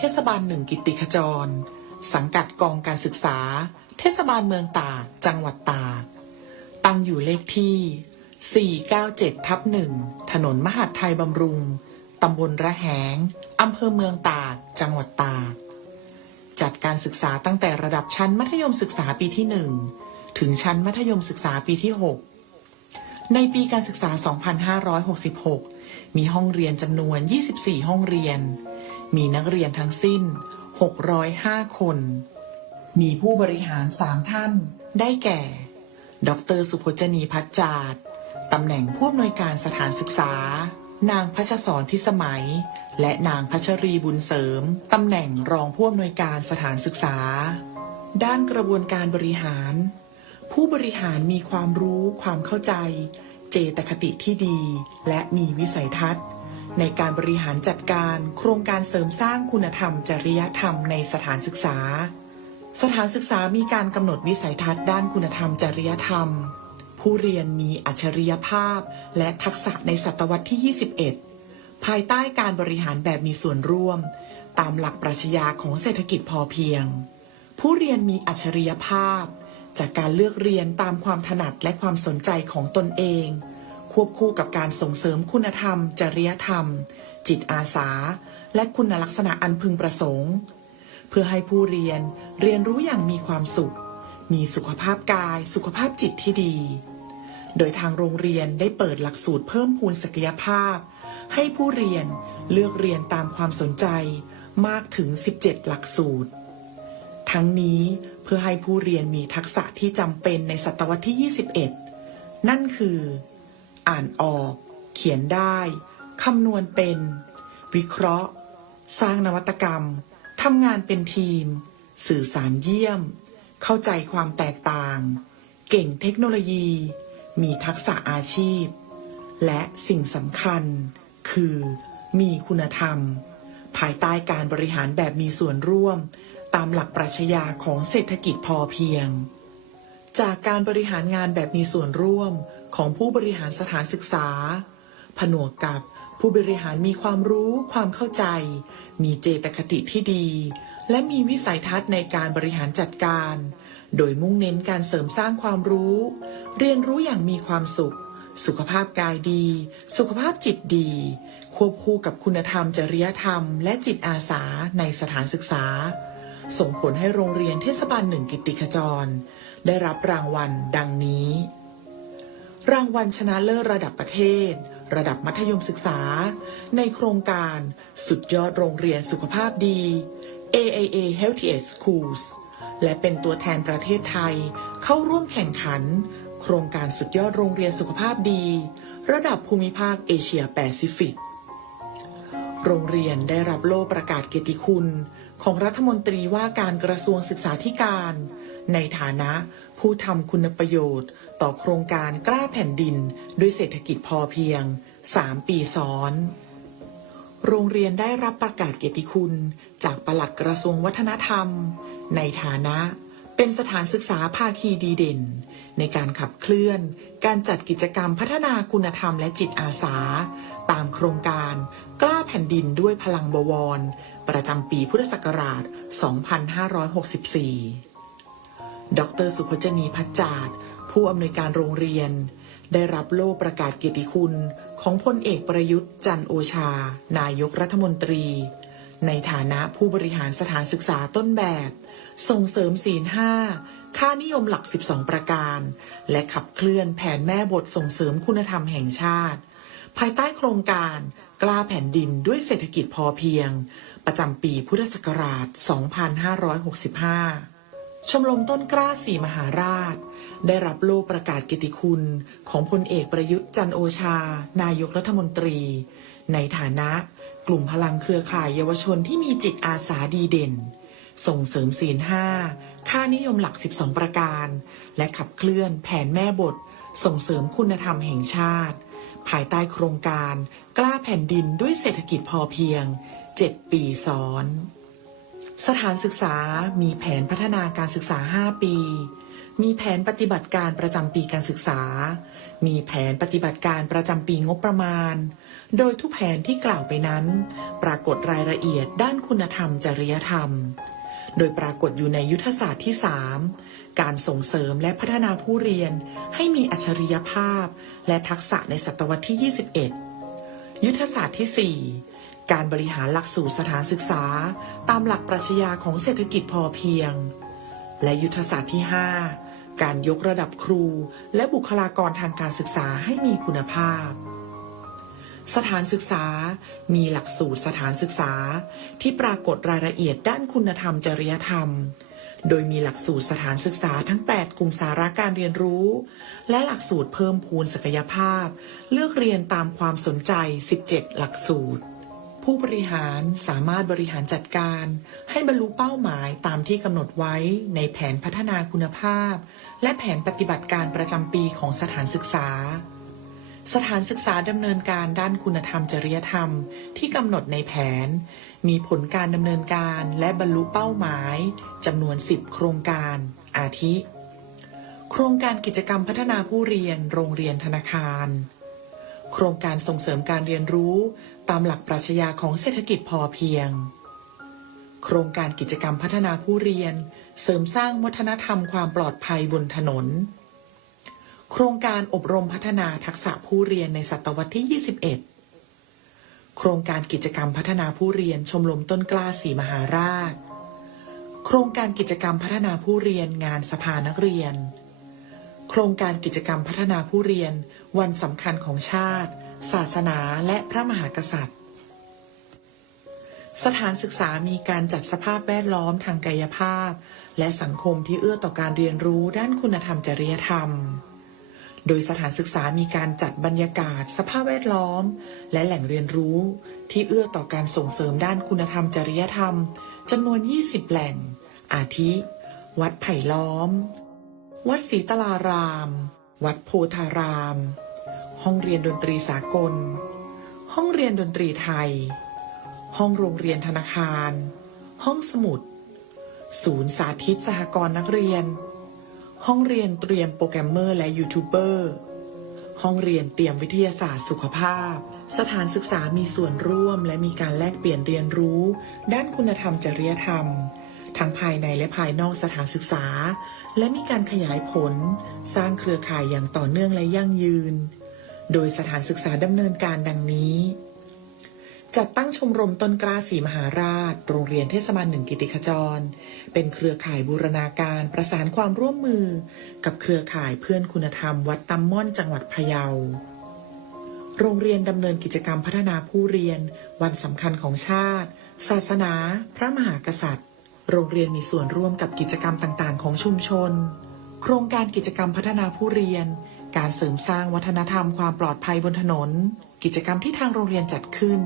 เทศบาลหนึ่งกิติขจร สังกัดกองการศึกษา เทศบาลเมืองตาก จังหวัดตาก ตั้งอยู่เลขที่ 497ทับหนึ่งถนนมหาดไทยบำรุง ตำบลระแหง อำเภอเมืองตาก จังหวัดตาก จัดการศึกษาตั้งแต่ระดับชั้นมัธยมศึกษาปีที่1ถึงชั้นมัธยมศึกษาปีที่ 6 ในปีการศึกษา 2566 มีห้องเรียนจำนวน 24 ห้องเรียน มีนักเรียนทั้งสิ้น 605 คน มีผู้บริหาร 3 ท่าน ได้แก่ ดรสุพจนีพัฒจาดตำแหน่งผู้อำนวยการสถานศึกษา นางพัชสอนพิสมัย และนางพัชรีบุญเสริม ตำแหน่งรองผู้อำนวยการสถานศึกษา ด้านกระบวนการบริหาร ผู้บริหารมีความรู้ความเข้าใจ เจตคติที่ดี และมีวิสัยทัศน์ ในการบริหารจัดการโครงการเสริมสร้างคุณธรรม จริยธรรมในสถานศึกษา สถานศึกษามีการกำหนดวิสัยทัศน์ด้านคุณธรรม จริยธรรม ผู้เรียนมีอัจฉริยภาพ และทักษะในศตวรรษที่ 21 ภายใต้การบริหารแบบมีส่วนร่วม ตามหลักปรัชญาของเศรษฐกิจพอเพียง ผู้เรียนมีอัจฉริยภาพ จากการเลือกเรียนตามความถนัดและความสนใจของตนเอง ควบคู่กับการส่งเสริมคุณธรรม จริยธรรม จิตอาสา และคุณลักษณะอันพึงประสงค์ เพื่อให้ผู้เรียนเรียนรู้อย่างมีความสุข มีสุขภาพกาย สุขภาพจิตที่ดี โดยทางโรงเรียนได้เปิดหลักสูตรเพิ่มพูนศักยภาพ ให้ผู้เรียนเลือกเรียนตามความสนใจมากถึง 17 หลักสูตร ทั้งนี้เพื่อให้ผู้เรียนมีทักษะที่จำเป็นในศตวรรษที่ 21 นั่นคือ อ่านออก เขียนได้คำนวณเป็น วิเคราะห์ สร้างนวัตกรรมทำงานเป็นทีม สื่อสารเยี่ยม เข้าใจความแตกต่าง เก่งเทคโนโลยี มีทักษะอาชีพ และสิ่งสำคัญ คือมีคุณธรรม ภายใต้การบริหารแบบมีส่วนร่วม ตามหลักปรัชญาของเศรษฐกิจพอเพียง จากการบริหารงานแบบมีส่วนร่วม ของผู้บริหารสถานศึกษา ผนวกกับผู้บริหารมีความรู้ความเข้าใจ มีเจตคติที่ดี และมีวิสัยทัศน์ในการบริหารจัดการ โดยมุ่งเน้นการเสริมสร้างความรู้ เรียนรู้อย่างมีความสุข สุขภาพกายดี สุขภาพจิตดี ควบคู่กับคุณธรรม จริยธรรม และจิตอาสาในสถานศึกษา ส่งผลให้โรงเรียนเทศบาลหนึ่งกิติขจร ได้รับรางวัลดังนี้ รางวัลชนะเลิศระดับประเทศ ระดับมัธยมศึกษา ในโครงการสุดยอดโรงเรียนสุขภาพดี AAA Healthiest Schools และเป็นตัวแทนประเทศไทย เข้าร่วมแข่งขัน โครงการสุดยอดโรงเรียนสุขภาพดี ระดับภูมิภาคเอเชียแปซิฟิก โรงเรียนได้รับโล่ประกาศเกียรติคุณ ของรัฐมนตรีว่าการกระทรวงศึกษาธิการ ในฐานะผู้ทำคุณประโยชน์ ต่อโครงการกล้าแผ่นดินด้วยเศรษฐกิจพอเพียง 3 ปีซ้อน โรงเรียนได้รับประกาศเกียรติคุณ จากปลัดกระทรวงวัฒนธรรม ในฐานะเป็นสถานศึกษาภาคีดีเด่น ในการขับเคลื่อน การจัดกิจกรรมพัฒนาคุณธรรมและจิตอาสา ตามโครงการกล้าแผ่นดินด้วยพลังบวร ประจำปีพุทธศักราช 2564 ดรสุพจนีพัฒจาด ผู้อำนวยการโรงเรียน ได้รับโล่ประกาศเกียรติคุณของพลเอกประยุทธ์จันโอชา นายกรัฐมนตรี ในฐานะผู้บริหารสถานศึกษาต้นแบบ ส่งเสริมศีลห้าค่านิยมหลัก 12 ประการ และขับเคลื่อนแผนแม่บทส่งเสริมคุณธรรมแห่งชาติ ภายใต้โครงการกล้าแผ่นดินด้วยเศรษฐกิจพอเพียง ประจำปีพุทธศักราช 2565 ชมรมต้นกล้าสีมหาราช ได้รับโล่ประกาศกียรติคุณของพลเอกประยุทธ์จันโอชา นายกรัฐมนตรี ในฐานะกลุ่มพลังเครือข่ายเยาวชนที่มีจิตอาสาดีเด่น ส่งเสริมศีลห้าค่านิยมหลัก 12 ประการ และขับเคลื่อนแผนแม่บท ส่งเสริมคุณธรรมแห่งชาติ ภายใต้โครงการกล้าแผ่นดินด้วยเศรษฐกิจพอเพียง 7 ปีซ้อน สถานศึกษามีแผนพัฒนาการศึกษา 5 ปี มีแผนปฏิบัติการประจำปีการศึกษา มีแผนปฏิบัติการประจำปีงบประมาณ โดยทุกแผนที่กล่าวไปนั้น ปรากฏรายละเอียดด้านคุณธรรมจริยธรรม โดยปรากฏอยู่ในยุทธศาสตร์ที่ 3 การส่งเสริมและพัฒนาผู้เรียนให้มีอัจฉริยภาพ และทักษะในศตวรรษที่ 21 ยุทธศาสตร์ที่ 4การบริหารหลักสูตรสถานศึกษา ตามหลักปรัชญาของเศรษฐกิจพอเพียง และยุทธศาสตร์ที่ 5 การยกระดับครู และบุคลากรทางการศึกษาให้มีคุณภาพ สถานศึกษามีหลักสูตรสถานศึกษา ที่ปรากฏรายละเอียดด้านคุณธรรมจริยธรรม โดยมีหลักสูตรสถานศึกษาทั้ง 8 กลุ่มสาระการเรียนรู้ และหลักสูตรเพิ่มพูนศักยภาพ เลือกเรียนตามความสนใจ 17 หลักสูตร ผู้บริหารสามารถบริหารจัดการ ให้บรรลุเป้าหมายตามที่กำหนดไว้ในแผนพัฒนาคุณภาพ และแผนปฏิบัติการประจำปีของสถานศึกษา สถานศึกษาดำเนินการด้านคุณธรรมจริยธรรม ที่กำหนดในแผน มีผลการดำเนินการและบรรลุเป้าหมายจำนวน 10 โครงการ อาทิ โครงการกิจกรรมพัฒนาผู้เรียน โรงเรียนธนาคาร โครงการส่งเสริมการเรียนรู้ ตามหลักปรัชญาของเศรษฐกิจพอเพียง โครงการกิจกรรมพัฒนาผู้เรียน เสริมสร้างวัฒนธรรมความปลอดภัยบนถนน โครงการอบรมพัฒนาทักษะผู้เรียนในศตวรรษที่ 21 โครงการกิจกรรมพัฒนาผู้เรียนชมรมต้นกล้าสีมหาราช โครงการกิจกรรมพัฒนาผู้เรียนงานสภานักเรียนโครงการกิจกรรมพัฒนาผู้เรียน วันสำคัญของชาติ ศาสนาและพระมหากษัตริย์ สถานศึกษามีการจัดสภาพแวดล้อมทางกายภาพ และสังคมที่เอื้อต่อการเรียนรู้ด้านคุณธรรมจริยธรรม โดยสถานศึกษามีการจัดบรรยากาศ สภาพแวดล้อม และแหล่งเรียนรู้ ที่เอื้อต่อการส่งเสริมด้านคุณธรรมจริยธรรมจำนวน 20 แหล่ง อาทิ วัดไผ่ล้อม วัดศรีตลาราม วัดโพธาราม ห้องเรียนดนตรีสากล ห้องเรียนดนตรีไทย ห้องโรงเรียนธนาคาร ห้องสมุด ศูนย์สาธิตสหกรณ์นักเรียน ห้องเรียนเตรียมโปรแกรมเมอร์และยูทูบเบอร์ ห้องเรียนเตรียมวิทยาศาสตร์สุขภาพ สถานศึกษามีส่วนร่วมและมีการแลกเปลี่ยนเรียนรู้ ด้านคุณธรรมจริยธรรม ทั้งภายในและภายนอกสถานศึกษา และมีการขยายผล สร้างเครือข่ายอย่างต่อเนื่องและยั่งยืน โดยสถานศึกษาดำเนินการดังนี้ จัดตั้งชมรมต้นกล้าสีมหาราช โรงเรียนเทศบาลหนึ่งกิติขจร เป็นเครือข่ายบูรณาการประสานความร่วมมือ กับเครือข่ายเพื่อนคุณธรรม วัดตำม่อนจังหวัดพะเยาโรงเรียนดำเนินกิจกรรมพัฒนาผู้เรียน วันสำคัญของชาติ ศาสนา พระมหากษัตริย์ โรงเรียนมีส่วนร่วมกับกิจกรรมต่าง ๆ ของชุมชน โครงการกิจกรรมพัฒนาผู้เรียน การเสริมสร้างวัฒนธรรมความปลอดภัยบนถนน กิจกรรมที่ทางโรงเรียนจัดขึ้น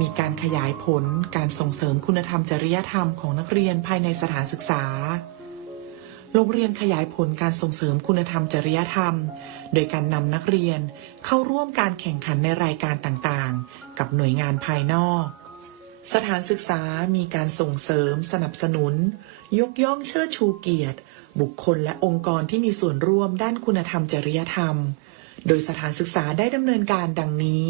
มีการขยายผล การส่งเสริมคุณธรรมจริยธรรมของนักเรียนภายในสถานศึกษา โรงเรียนขยายผลการส่งเสริมคุณธรรมจริยธรรม โดยการนำนักเรียนเข้าร่วมการแข่งขันในรายการต่างๆ กับหน่วยงานภายนอก สถานศึกษามีการส่งเสริม สนับสนุน ยกย่องเชิดชูเกียรติ บุคคลและองค์กรที่มีส่วนร่วมด้านคุณธรรมจริยธรรม โดยสถานศึกษาได้ดำเนินการดังนี้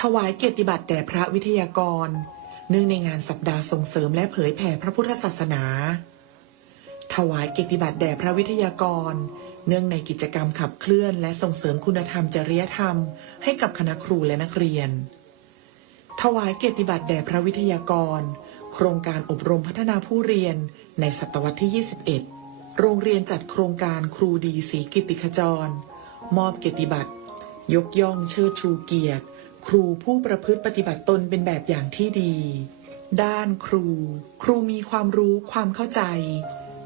ถวายเกียรติบัตรแด่พระวิทยากร เนื่องในงานสัปดาห์ส่งเสริมและเผยแผ่พระพุทธศาสนา ถวายเกียรติบัตรแด่พระวิทยากร เนื่องในกิจกรรมขับเคลื่อน และส่งเสริมคุณธรรมจริยธรรม ให้กับคณะครูและนักเรียน ถวายเกียรติบัตรแด่พระวิทยากร โครงการอบรมพัฒนาผู้เรียนในศตวรรษที่ 21 โรงเรียนจัดโครงการครูดีสีกิติขจร มอบเกียรติบัตร ยกย่องเชิดชูเกียรติ ครูผู้ประพฤติปฏิบัติตนเป็นแบบอย่างที่ดี ด้านครู ครูมีความรู้ความเข้าใจ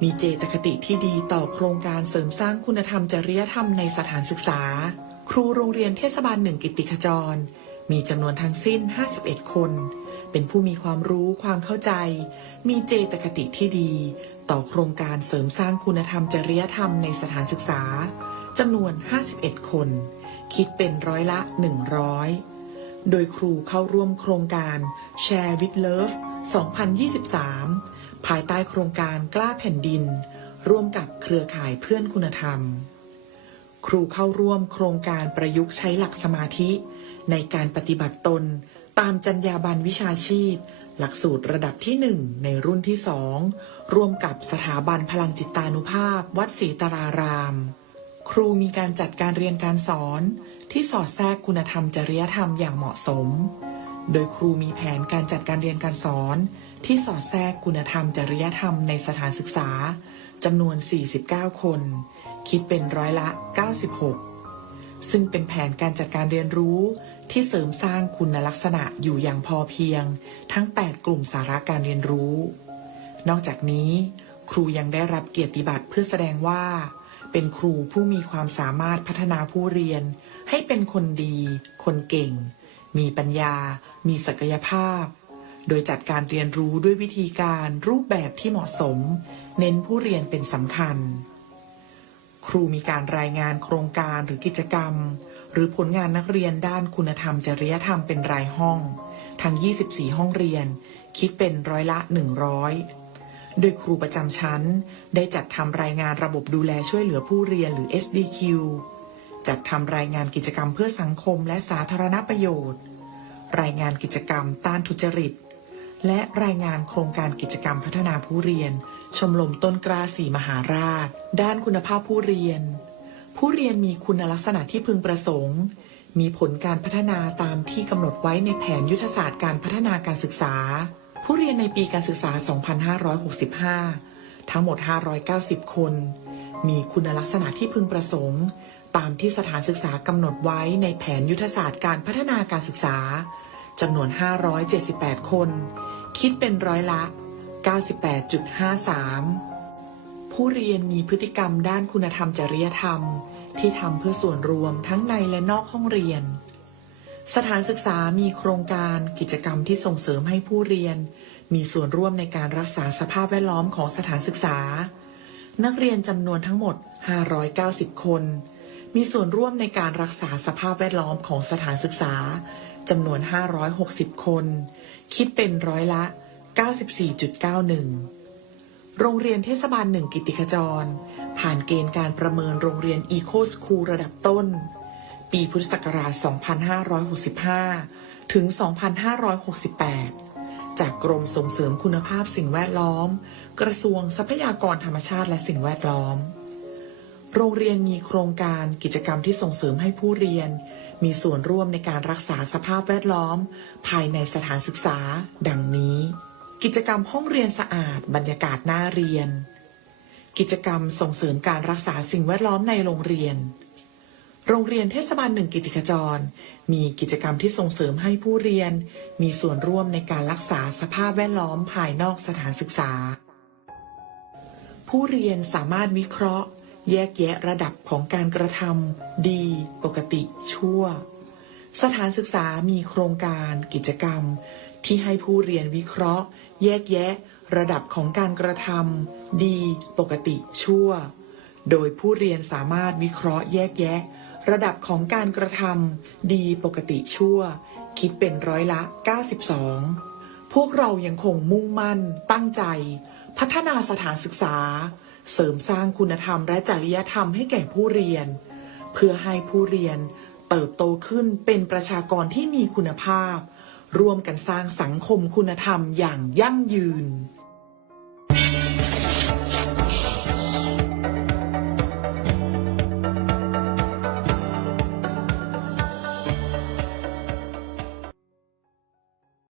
มีเจตคติที่ดีต่อโครงการเสริมสร้างคุณธรรมจริยธรรมในสถานศึกษา ครูโรงเรียนเทศบาลหนึ่งกิติขจร มีจำนวนทั้งสิ้น 51 คน เป็นผู้มีความรู้ความเข้าใจ มีเจตคติที่ดี ต่อโครงการเสริมสร้างคุณธรรมจริยธรรมในสถานศึกษาจำนวน 51 คน คิดเป็นร้อยละ 100 โดยครูเข้าร่วมโครงการ Share with Love 2023 ภายใต้โครงการกล้าแผ่นดิน ร่วมกับเครือข่ายเพื่อนคุณธรรม ครูเข้าร่วมโครงการประยุกต์ใช้หลักสมาธิ ในการปฏิบัติตนตามจรรยาบรรณวิชาชีพ หลักสูตรระดับที่ 1 ในรุ่นที่ 2 ร่วมกับสถาบันพลังจิตตานุภาพ วัดศรีตาราราม ครูมีการจัดการเรียนการสอน ที่สอดแทรกคุณธรรมจริยธรรมอย่างเหมาะสม โดยครูมีแผนการจัดการเรียนการสอน ที่สอดแทรกคุณธรรมจริยธรรมในสถานศึกษาจำนวน 49 คน คิดเป็นร้อยละ 96 ซึ่งเป็นแผนการจัดการเรียนรู้ ที่เสริมสร้างคุณลักษณะอยู่อย่างพอเพียง ทั้ง 8 กลุ่มสาระการเรียนรู้ นอกจากนี้ ครูยังได้รับเกียรติบัตรเพื่อแสดงว่า เป็นครูผู้มีความสามารถพัฒนาผู้เรียน ให้เป็นคนดี คนเก่ง มีปัญญา มีศักยภาพ โดยจัดการเรียนรู้ด้วยวิธีการรูปแบบที่เหมาะสม เน้นผู้เรียนเป็นสำคัญ ครูมีการรายงานโครงการหรือกิจกรรม หรือผลงานนักเรียนด้านคุณธรรมจริยธรรมเป็นรายห้อง ทั้ง 24 ห้องเรียน คิดเป็นร้อยละ 100 โดยครูประจำชั้น ได้จัดทำรายงานระบบดูแลช่วยเหลือผู้เรียนหรือ SDQ จัดทำรายงานกิจกรรมเพื่อสังคมและสาธารณประโยชน์ รายงานกิจกรรมต้านทุจริต และรายงานโครงการกิจกรรมพัฒนาผู้เรียน ชมรมต้นกล้าสีมหาราช ด้านคุณภาพผู้เรียน ผู้เรียนมีคุณลักษณะที่พึงประสงค์ มีผลการพัฒนาตามที่กำหนดไว้ในแผนยุทธศาสตร์การพัฒนาการศึกษา ผู้เรียนในปีการศึกษา 2565 ทั้งหมด 590 คน มีคุณลักษณะที่พึงประสงค์ ตามที่สถานศึกษากำหนดไว้ในแผนยุทธศาสตร์การพัฒนาการศึกษาจำนวน 578 คน คิดเป็นร้อยละ 98.53 ผู้เรียนมีพฤติกรรมด้านคุณธรรมจริยธรรม ที่ทำเพื่อส่วนรวมทั้งในและนอกห้องเรียน สถานศึกษามีโครงการกิจกรรมที่ส่งเสริมให้ผู้เรียน มีส่วนร่วมในการรักษาสภาพแวดล้อมของสถานศึกษา นักเรียนจำนวนทั้งหมด 590 คน มีส่วนร่วมในการรักษาสภาพแวดล้อมของสถานศึกษาจำนวน 560 คน คิดเป็นร้อยละ 94.91 โรงเรียนเทศบาลหนึ่งกิติขจร ผ่านเกณฑ์การประเมินโรงเรียนอีโคสคูลระดับต้น ปีพุทธศักราช 2565 ถึง 2568 จากกรมส่งเสริมคุณภาพสิ่งแวดล้อม กระทรวงทรัพยากรธรรมชาติและสิ่งแวดล้อม โรงเรียนมีโครงการกิจกรรมที่ส่งเสริมให้ผู้เรียนมีส่วนร่วมในการรักษาสภาพแวดล้อม ภายในสถานศึกษา ดังนี้ กิจกรรมห้องเรียนสะอาด บรรยากาศน่าเรียน กิจกรรมส่งเสริมการรักษาสิ่งแวดล้อมในโรงเรียน โรงเรียนเทศบาลหนึ่งกิติขจร มีกิจกรรมที่ส่งเสริมให้ผู้เรียน มีส่วนร่วมในการรักษาสภาพแวดล้อมภายนอกสถานศึกษา ผู้เรียนสามารถวิเคราะห์ แยกแยะระดับของการกระทำดี ปกติ ชั่ว สถานศึกษามีโครงการ กิจกรรม ที่ให้ผู้เรียนวิเคราะห์ แยกแยะระดับของการกระทำดีปกติชั่ว โดยผู้เรียนสามารถวิเคราะห์แยกแยะ ระดับของการกระทำดีปกติชั่ว คิดเป็นร้อยละ 92 พวกเรายังคงมุ่งมั่น ตั้งใจ พัฒนาสถานศึกษา เสริมสร้างคุณธรรมและจริยธรรมให้แก่ผู้เรียน เพื่อให้ผู้เรียนเติบโตขึ้นเป็นประชากรที่มีคุณภาพ ร่วมกันสร้างสังคมคุณธรรมอย่างยั่งยืน